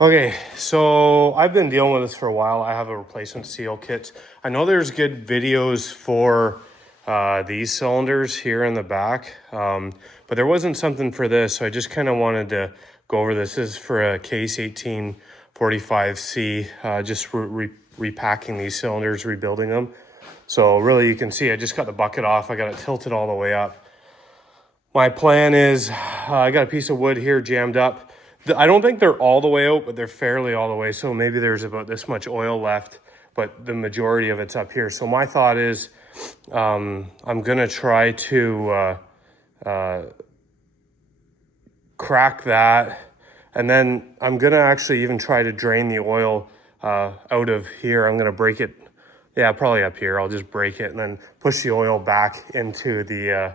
Okay, so I've been dealing with this for a while. I have a replacement seal kit. I know there's good videos for these cylinders here in the back, but there wasn't something for this, so I just kind of wanted to go over this. This is for a Case 1845C, just repacking these cylinders, rebuilding them. So really you can see I just got the bucket off. I got it tilted all the way up. My plan is I got a piece of wood here jammed up. I don't think they're all the way out, but they're fairly all the way. So maybe there's about this much oil left, but the majority of it's up here. So my thought is I'm going to try to crack that. And then I'm going to actually even try to drain the oil out of here. I'm going to break it. Yeah, probably up here. I'll just break it and then push the oil back into the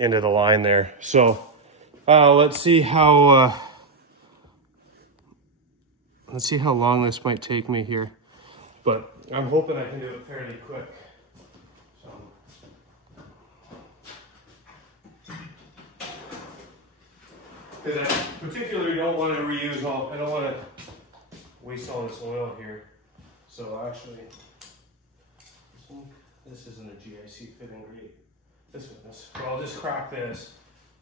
line there. So let's see how long this might take me here, but I'm hoping I can do it fairly quick. So. Because I particularly don't want to reuse all, I don't want to waste all this oil here. So actually, this isn't a GIC fitting great. This one is. But I'll just crack this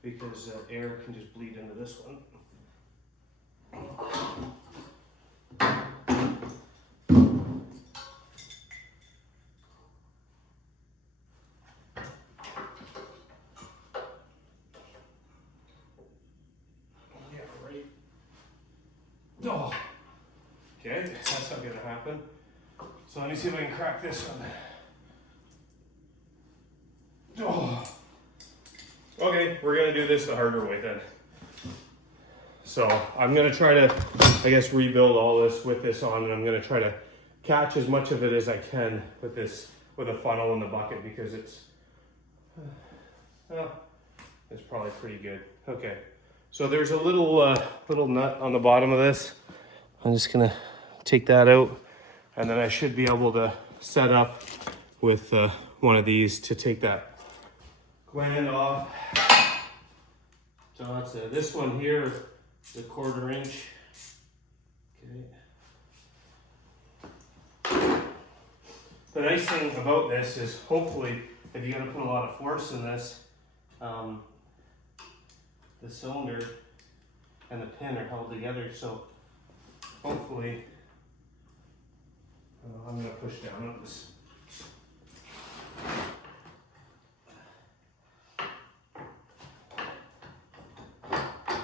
because air can just bleed into this one. Oh, okay, that's not gonna happen. So let me see if I can crack this one. Oh. Okay, we're gonna do this the harder way then. So I'm gonna try to, I guess, rebuild all this with this on, and I'm gonna try to catch as much of it as I can with this, with a funnel in the bucket, because it's probably pretty good. Okay. So there's a little nut on the bottom of this. I'm just gonna take that out, and then I should be able to set up with one of these to take that gland off. So that's this one here is a 1/4 inch. Okay. The nice thing about this is, hopefully, if you're gonna put a lot of force in this, the cylinder and the pin are held together, so hopefully, I'm going to push down on this.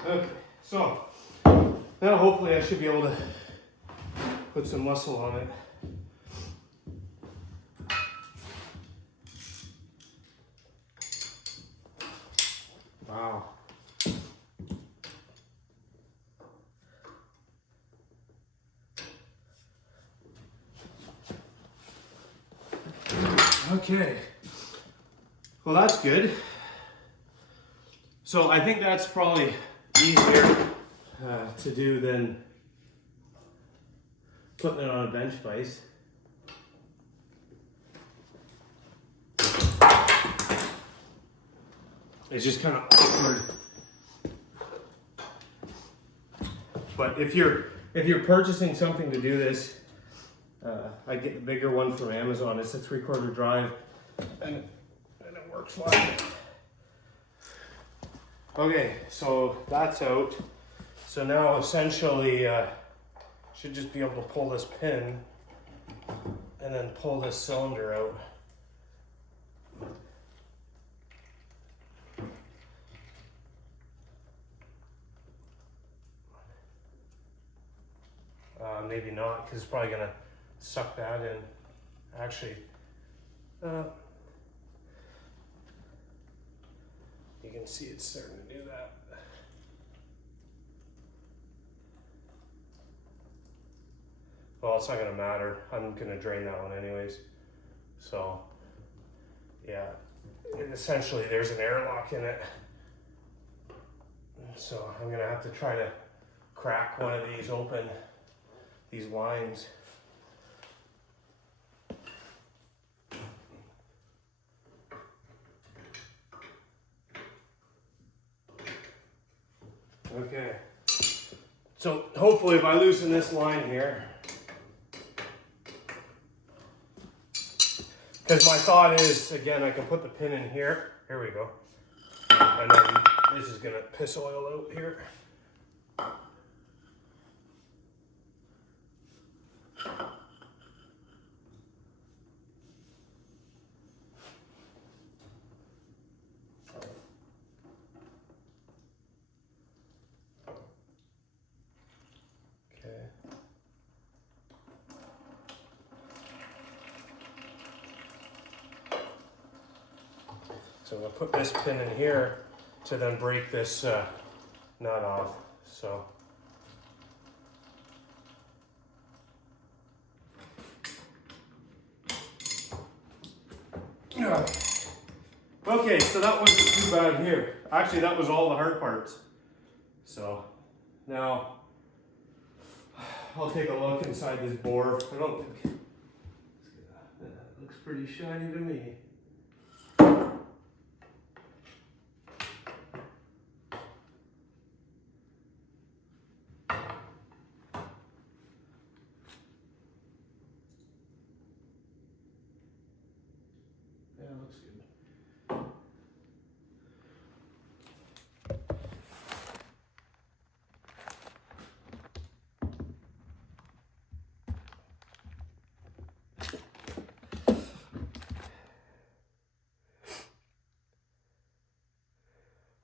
Okay, so now hopefully I should be able to put some muscle on it. Wow. Okay, well that's good. So I think that's probably easier to do than putting it on a bench vise. It's just kind of awkward. But if you're purchasing something to do this, I get the bigger one from Amazon. It's a 3/4 drive, and it works fine. Okay, so that's out. So now essentially, should just be able to pull this pin and then pull this cylinder out. Maybe not, because it's probably gonna suck that in. Actually, you can see it's starting to do that. Well, it's not gonna matter. I'm gonna drain that one anyways. So, yeah, essentially there's an airlock in it. So I'm gonna have to try to crack one of these open, these lines. Okay, So hopefully if I loosen this line here, because my thought is, again, I can put the pin in here. Here we go. And then this is gonna piss oil out here. So I'm going to put this pin in here to then break this nut off. So okay, so that wasn't too bad here. Actually, that was all the hard parts. So now I'll take a look inside this bore. I don't think that looks pretty shiny to me. Looks good.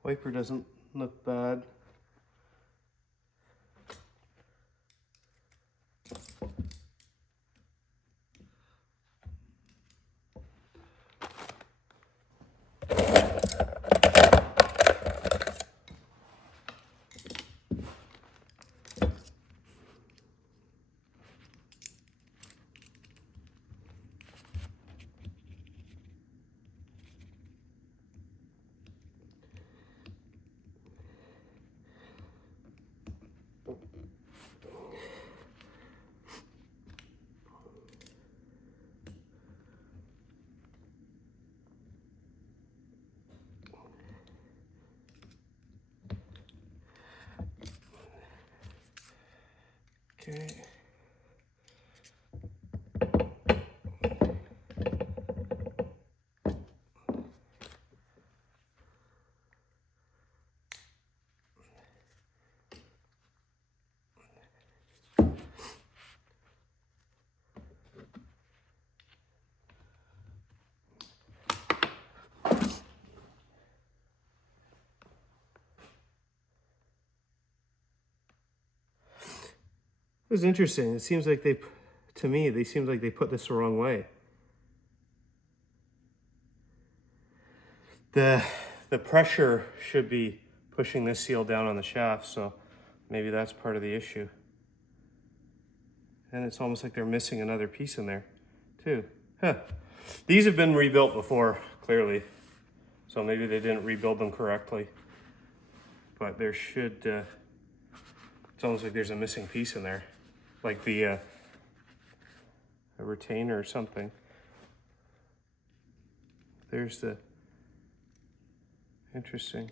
Wiper doesn't look bad. Okay. It was interesting. It seems like to me, they seem like they put this the wrong way. The pressure should be pushing this seal down on the shaft, so maybe that's part of the issue. And it's almost like they're missing another piece in there, too. Huh. These have been rebuilt before, clearly. So maybe they didn't rebuild them correctly. But there should, it's almost like there's a missing piece in there. Like a retainer or something. There's the, interesting.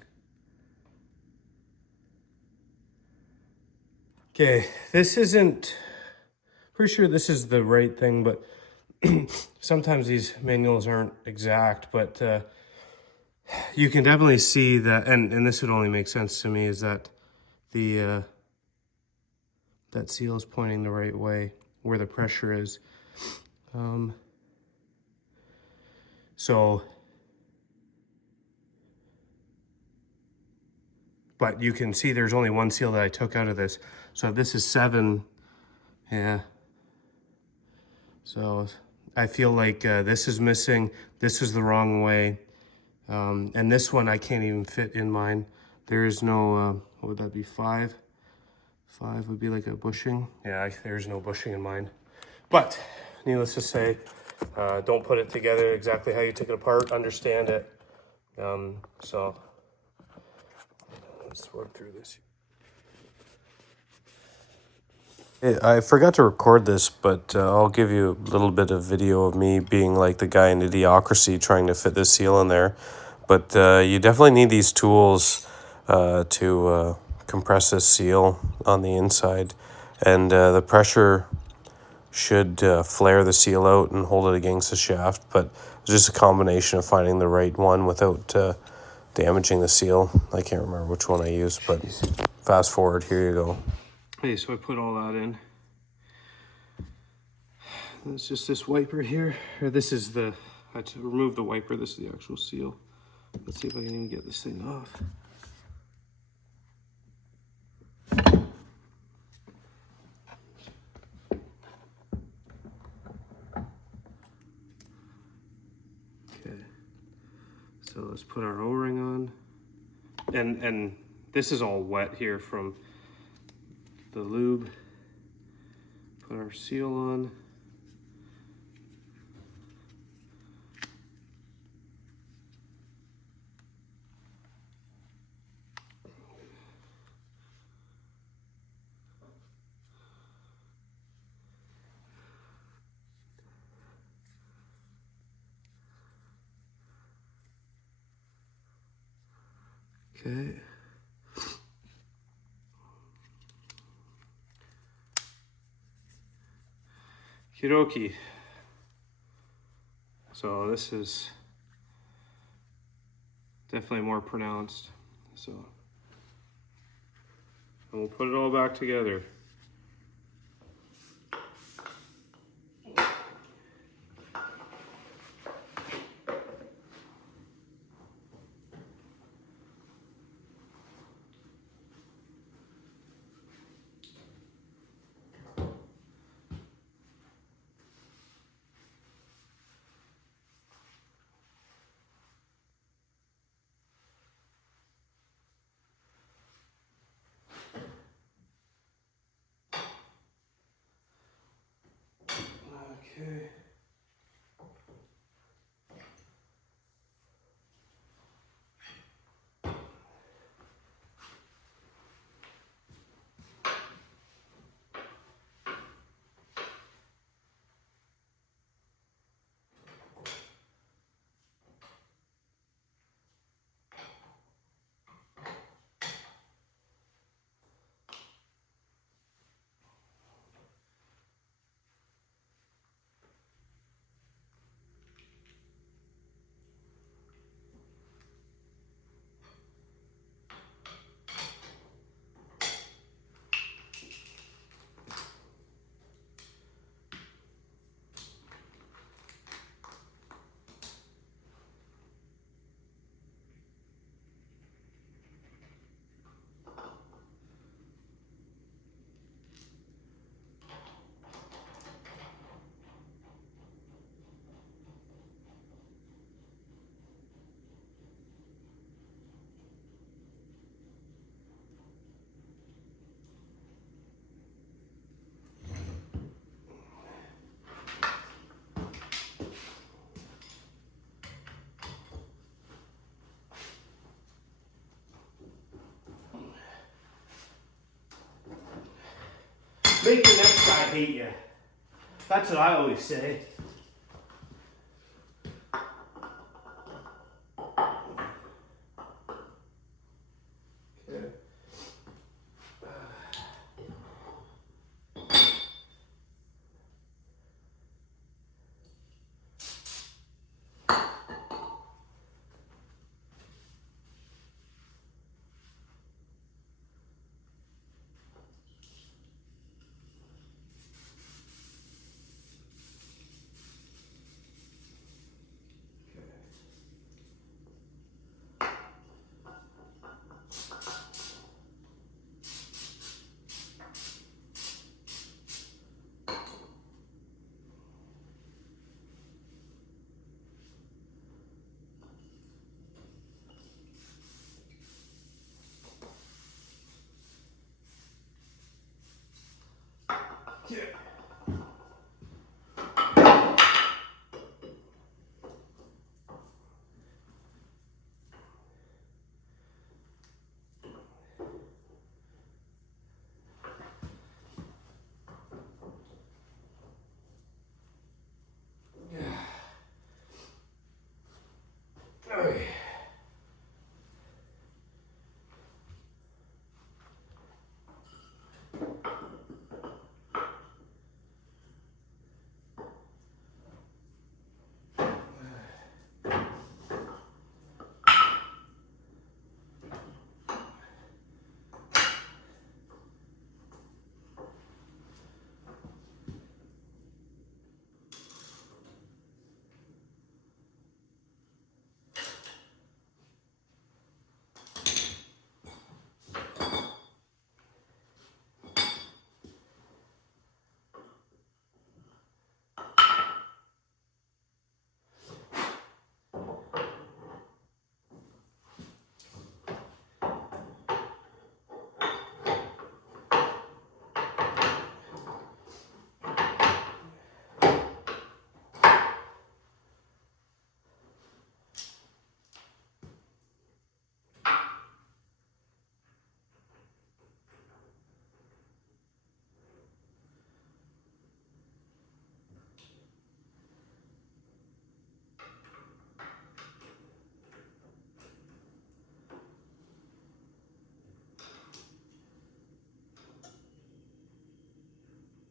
Okay, this isn't, pretty sure this is the right thing, but sometimes these manuals aren't exact, but you can definitely see that, and this would only make sense to me, is that the that seal is pointing the right way where the pressure is. But you can see there's only one seal that I took out of this. So if this is 7, yeah. So I feel like this is missing, this is the wrong way. And this one I can't even fit in mine. There is no, what would that be, 5? 5 would be like a bushing. Yeah, there's no bushing in mine. But needless to say, don't put it together exactly how you took it apart, understand it. So let's work through this. I forgot to record this, but I'll give you a little bit of video of me being like the guy in Idiocracy trying to fit this seal in there. But you definitely need these tools to compress this seal on the inside, and the pressure should flare the seal out and hold it against the shaft, but it's just a combination of finding the right one without damaging the seal. I can't remember which one I used, but fast forward, here you go. Okay, so I put all that in. It's just this wiper here. Or this is the, I had to remove the wiper, this is the actual seal. Let's see if I can even get this thing off. Okay, so let's put our O-ring on. And this is all wet here from the lube. Put our seal on. Okay. Kidoki. So this is definitely more pronounced. So, and we'll put it all back together. Okay. Make the next guy hate you. That's what I always say. Okay. Yeah. Okay.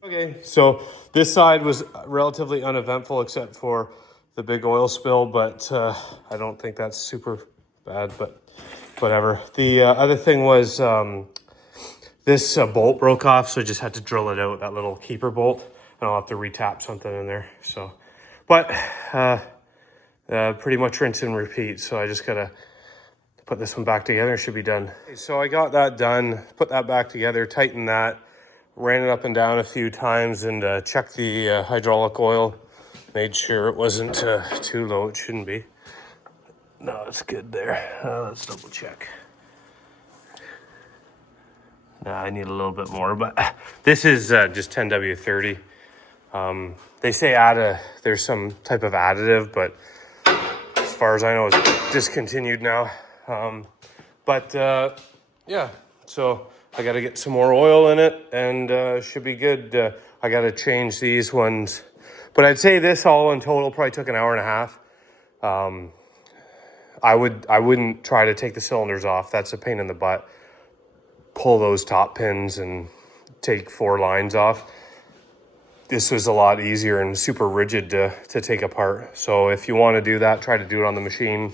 Okay, so this side was relatively uneventful except for the big oil spill, but I don't think that's super bad, but whatever. The other thing was this bolt broke off, so I just had to drill it out, that little keeper bolt, and I'll have to retap something in there. So, but pretty much rinse and repeat. So I just gotta put this one back together. It should be done. Okay, so I got that done, put that back together, tightened that, ran it up and down a few times, and checked the hydraulic oil. Made sure it wasn't too low. It shouldn't be. No, it's good there. Let's double check. I need a little bit more, but this is just 10W30. They say there's some type of additive, but as far as I know, it's discontinued now. Yeah, so I got to get some more oil in it, and should be good. I got to change these ones, but I'd say this all in total probably took an hour and a half. I wouldn't try to take the cylinders off. That's a pain in the butt. Pull those top pins and take 4 lines off. This was a lot easier and super rigid to take apart. So if you want to do that, try to do it on the machine.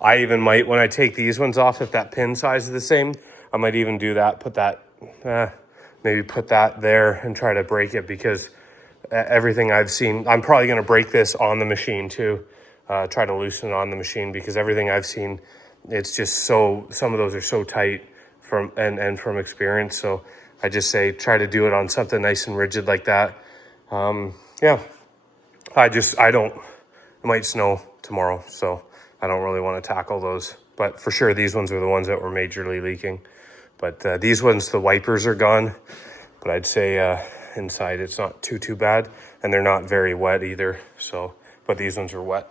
I even might, when I take these ones off, if that pin size is the same, I might even do that, maybe put that there and try to break it, because everything I've seen, I'm probably going to break this on the machine too. Try to loosen it on the machine, because everything I've seen, it's just some of those are so tight from experience. So I just say, try to do it on something nice and rigid like that. Yeah, it might snow tomorrow, so I don't really want to tackle those, but for sure, these ones are the ones that were majorly leaking. But these ones, the wipers are gone, but I'd say inside it's not too bad, and they're not very wet either. So, but these ones are wet.